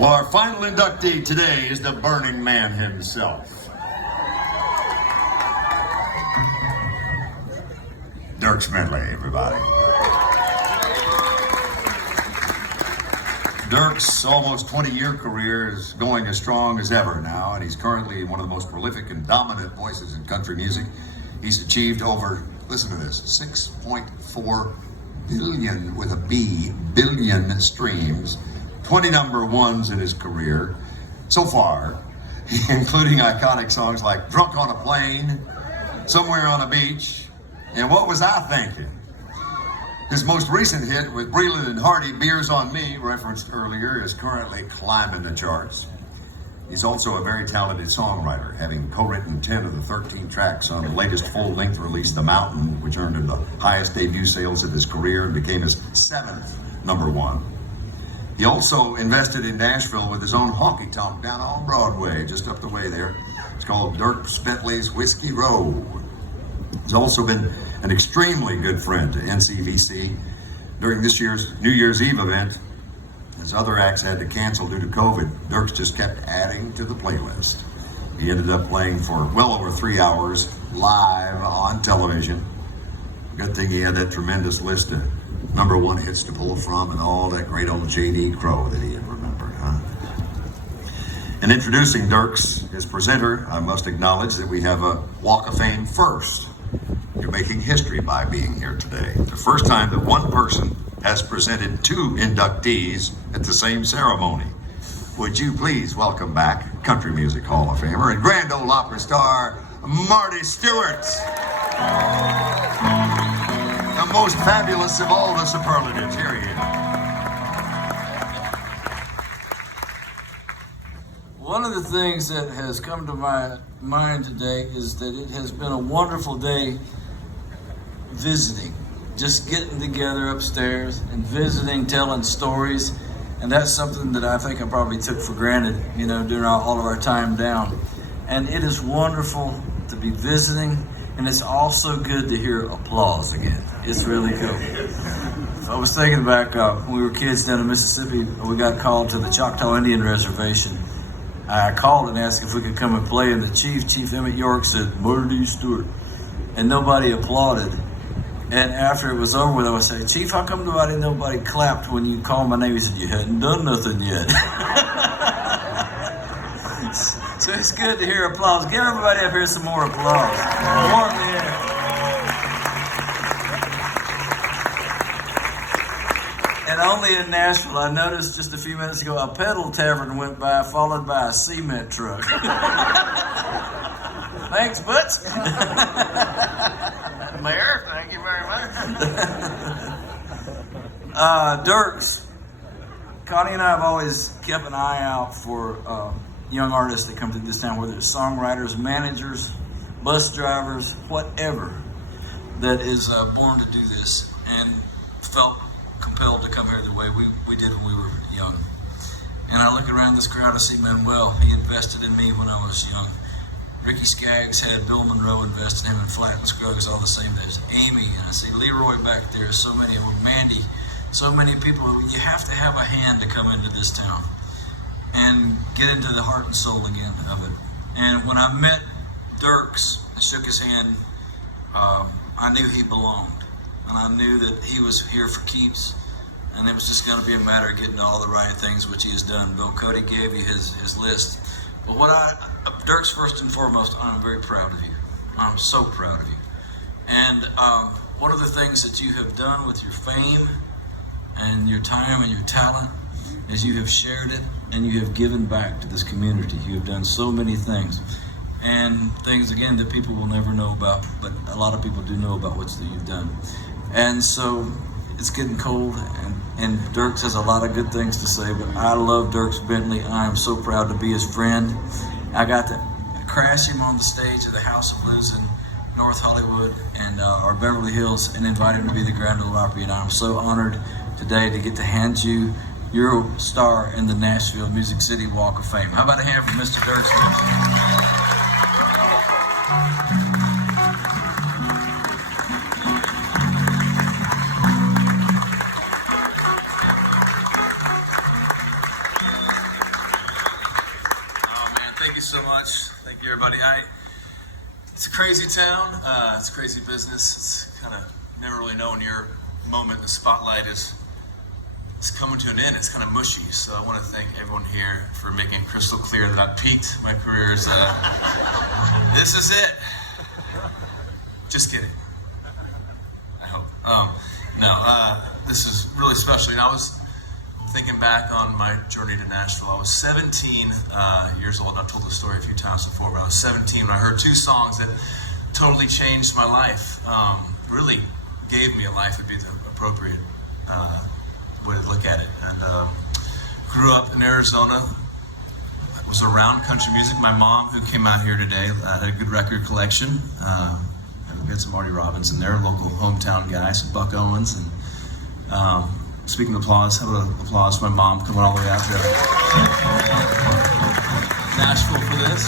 Well, our final inductee today is the Burning Man himself. Dierks Bentley, everybody. Dierks' almost 20-year career is going as strong as ever now, and he's currently one of the most prolific and dominant voices in country music. He's achieved over, listen to this, 6.4 billion, with a B, billion streams, 20 number ones in his career so far, including iconic songs like Drunk on a Plane, Somewhere on a Beach, and What Was I Thinking? His most recent hit with Breland and Hardy, Beers on Me, referenced earlier, is currently climbing the charts. He's also a very talented songwriter, having co-written 10 of the 13 tracks on the latest full-length release, The Mountain, which earned him the highest debut sales of his career and became his 7th number one. He also invested in Nashville with his own honky-tonk down on Broadway, just up the way there. It's called Dierks Bentley's Whiskey Row. He's also been an extremely good friend to NCVC. During this year's New Year's Eve event, as other acts had to cancel due to COVID, Dierks just kept adding to the playlist. He ended up playing for well over 3 hours live on television. Good thing he had that tremendous list of number one hits to pull from and all that great old J.D. Crowe that he had remembered, huh? In introducing Dierks, his presenter, I must acknowledge that we have a Walk of Fame first. You're making history by being here today. The first time that one person has presented 2 inductees at the same ceremony. Would you please welcome back Country Music Hall of Famer and Grand Ole Opry star, Marty Stewart. The most fabulous of all the superlatives. Here he is. One of the things that has come to my mind today is that it has been a wonderful day visiting, just getting together upstairs and visiting, telling stories, and that's something that I think I probably took for granted, during all of our time down. And it is wonderful to be visiting, and it's also good to hear applause again. It's really cool. So I was thinking back when we were kids down in Mississippi, we got called to the Choctaw Indian Reservation. I called and asked if we could come and play, and the Chief Emmett York, said, Marty Stewart, and nobody applauded. And after it was over with, I would say, Chief, how come nobody clapped when you called my name? He said, you hadn't done nothing yet. So it's good to hear applause. Give everybody up here some more applause. Warm the air. And only in Nashville, I noticed just a few minutes ago, a pedal tavern went by, followed by a cement truck. Thanks, Butch. Mayor, thank you very much. Dierks, Connie and I have always kept an eye out for young artists that come to this town, whether it's songwriters, managers, bus drivers, whatever, that is born to do this and felt compelled to come here the way we did when we were young. And I look around this crowd, I see Manuel. He invested in me when I was young. Ricky Skaggs had Bill Monroe invest in him, and Flat and Scruggs, all the same. There's Amy, and I see Leroy back there. So many of them, Mandy, so many people. You have to have a hand to come into this town and get into the heart and soul again of it. And when I met Dierks and shook his hand, I knew he belonged, and I knew that he was here for keeps, and it was just going to be a matter of getting all the right things, which he has done. Bill Cody gave you his list. But Dierks, first and foremost, I'm very proud of you. I'm so proud of you. And one of the things that you have done with your fame and your time and your talent is you have shared it and you have given back to this community. You have done so many things. And things, again, that people will never know about, but a lot of people do know about what you've done. And so it's getting cold, and Dierks has a lot of good things to say, but I love Dierks Bentley. I am so proud to be his friend. I got to crash him on the stage of the House of Blues in North Hollywood or Beverly Hills and invite him to be the Grand Ole Opry, and I'm so honored today to get to hand you your star in the Nashville Music City Walk of Fame. How about a hand for Mr. Dierks Bentley? everybody. It's a crazy town. It's a crazy business. It's kind of never really know when your moment in the spotlight is coming to an end. It's kind of mushy. So I want to thank everyone here for making it crystal clear that I peaked. My career is, this is it. Just kidding. I hope. This is really special. I was thinking back on my journey to Nashville. I was 17 years old. I've told the story a few times before, but I was 17 when I heard two songs that totally changed my life. Really gave me a life would be the appropriate way to look at it. And grew up in Arizona. Was around country music. My mom, who came out here today, had a good record collection. We had some Marty Robbins and their local hometown guys, Buck Owens. And speaking of applause, how about an applause for my mom coming all the way out to Nashville for this.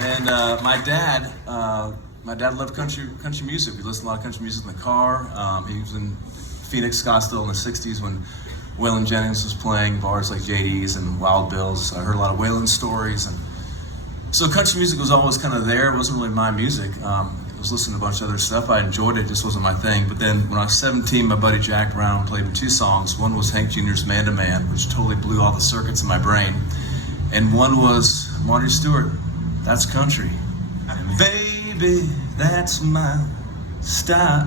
And my dad loved country music. We listened to a lot of country music in the car. He was in Phoenix, Scottsdale in the 60s when Waylon Jennings was playing bars like JD's and Wild Bill's. I heard a lot of Waylon stories. And so country music was always kind of there. It wasn't really my music. I was listening to a bunch of other stuff. I enjoyed it, just wasn't my thing. But then when I was 17, my buddy Jack Brown played me two songs. One was Hank Jr.'s Man to Man, which totally blew all the circuits in my brain. And one was Marty Stewart, That's Country. And baby, that's my style.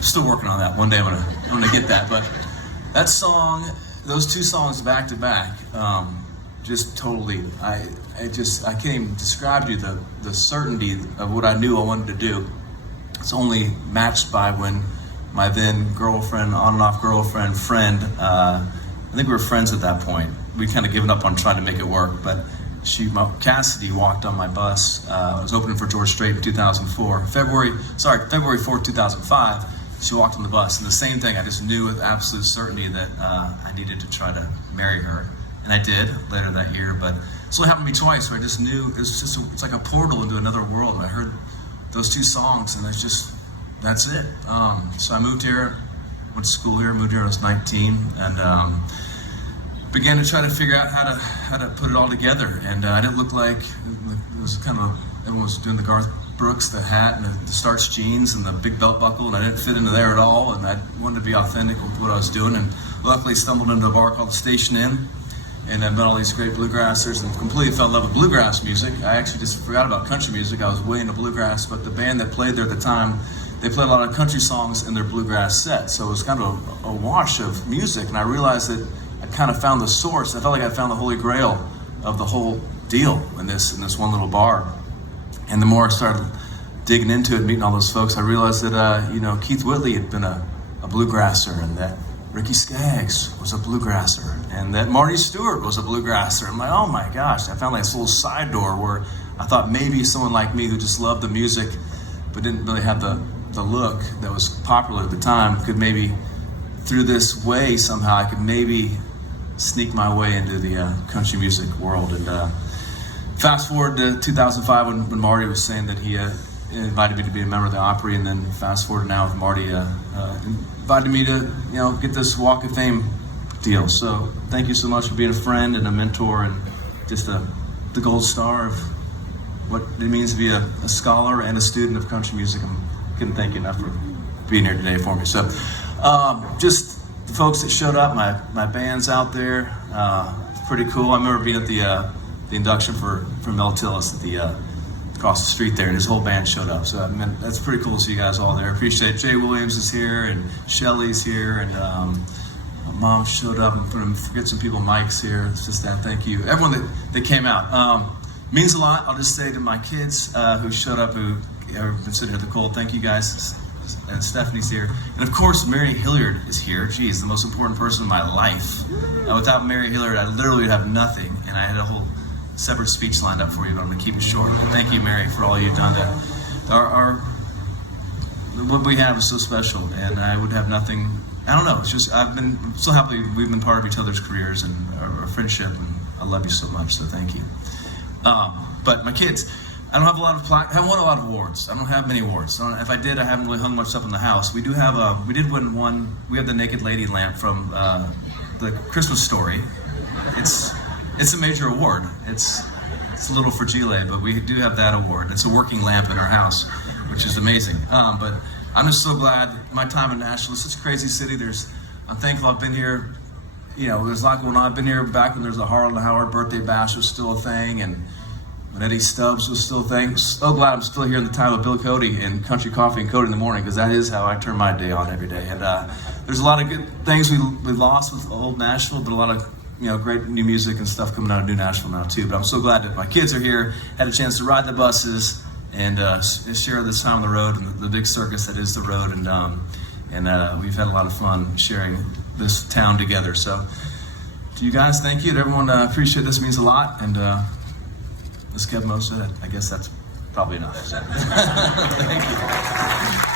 Still working on that. One day I'm gonna get that. But that song, those two songs back to back, just totally, I can't even describe to you the certainty of what I knew I wanted to do. It's only matched by when my then girlfriend, on and off girlfriend, friend, I think we were friends at that point. We'd kind of given up on trying to make it work, but Cassidy walked on my bus. I was opening for George Strait in 2004. February 4th, 2005, she walked on the bus. And the same thing, I just knew with absolute certainty that I needed to try to marry her. And I did later that year, but so it happened to me twice where I just knew it's like a portal into another world. And I heard those two songs and that's it. So I moved here, went to school here, moved here when I was 19, and began to try to figure out how to put it all together. And I didn't look like, it was kind of, everyone was doing the Garth Brooks, the hat and the starched jeans and the big belt buckle, and I didn't fit into there at all, and I wanted to be authentic with what I was doing, and luckily stumbled into a bar called the Station Inn, and I met all these great bluegrassers and completely fell in love with bluegrass music. I actually just forgot about country music. I was way into bluegrass, but the band that played there at the time, they played a lot of country songs in their bluegrass set, so it was kind of a wash of music, and I realized that I kind of found the source. I felt like I found the holy grail of the whole deal in this one little bar. And the more I started digging into it, meeting all those folks, I realized that Keith Whitley had been a bluegrasser, and that Ricky Skaggs was a bluegrasser, and that Marty Stewart was a bluegrasser. I'm like, oh my gosh, I found like this little side door where I thought maybe someone like me who just loved the music but didn't really have the look that was popular at the time could maybe, through this way somehow, I could maybe sneak my way into the country music world. And fast forward to 2005 when Marty was saying that he invited me to be a member of the Opry, and then fast forward to now with Marty invited me to get this Walk of Fame deal. So thank you so much for being a friend and a mentor and just the gold star of what it means to be a scholar and a student of country music. I couldn't thank you enough for being here today for me. So just the folks that showed up, my band's out there, pretty cool. I remember being at the induction for Mel Tillis at across the street there, and his whole band showed up. So that's pretty cool to see you guys all there. Appreciate it. Jay Williams is here, and Shelly's here, and my mom showed up, and forget some people, Mike's here. It's just that. Thank you. Everyone that came out. Means a lot. I'll just say to my kids who showed up, who have been sitting here at the cold, thank you guys. And Stephanie's here. And of course, Mary Hilliard is here. Geez, the most important person in my life. Without Mary Hilliard, I literally would have nothing. And I had a whole separate speech lined up for you, but I'm going to keep it short. But thank you, Mary, for all you've done. What we have is so special, and I would have nothing. I don't know. It's just I've been so happy we've been part of each other's careers and our friendship, and I love you so much. So thank you. But my kids, I don't have a lot of I haven't won a lot of awards. I don't have many awards. If I did, I haven't really hung much up in the house. We did win one. We have the Naked Lady lamp from the Christmas Story. It's a major award. It's a little fragile, but we do have that award. It's a working lamp in our house, which is amazing. But I'm just so glad my time in Nashville is such a crazy city. I'm thankful I've been here. You know, there's a lot going on. I've been here back when there's a Harlan Howard birthday bash was still a thing, and when Eddie Stubbs was still a thing. So glad I'm still here in the time of Bill Cody and Country Coffee and Cody in the morning, because that is how I turn my day on every day. And there's a lot of good things we lost with old Nashville, but a lot of great new music and stuff coming out of new Nashville now too. But I'm so glad that my kids are here, had a chance to ride the buses and share this time on the road and the big circus that is the road. And we've had a lot of fun sharing this town together. So to you guys, thank you. To everyone, appreciate this. Means a lot. And as Kevin Mo said, I guess that's probably enough. So. Thank you.